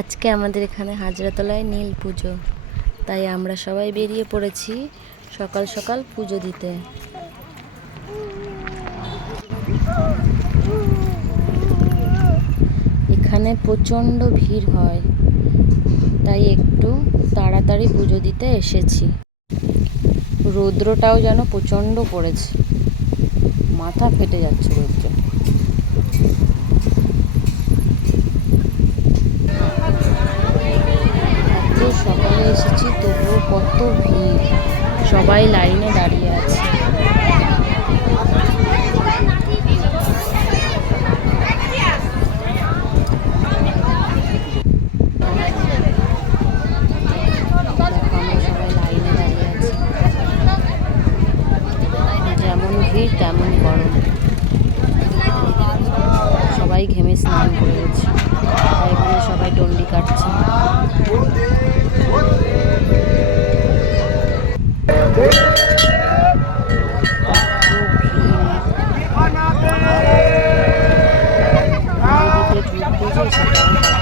আজকে আমাদের এখানে হাজরাতলায় নীল পুজো, তাই আমরা সবাই বেরিয়ে পড়েছি সকাল সকাল পুজো দিতে। এখানে প্রচণ্ড ভিড় হয়, তাই একটু তাড়াতাড়ি পুজো দিতে এসেছি। রৌদ্রটাও যেন প্রচণ্ড পড়েছে, মাথা ফেটে যাচ্ছে রৌদ্র। সকালে এসেছি তবুও কত ভিড়, সবাই লাইনে দাঁড়িয়ে আছে। যেমন ভিড় তেমন গরম, সবাই ঘেমে স্নান করে গেছে, তাই এখানে সবাই ডন্ডি কাটছে। ঘুরতে যে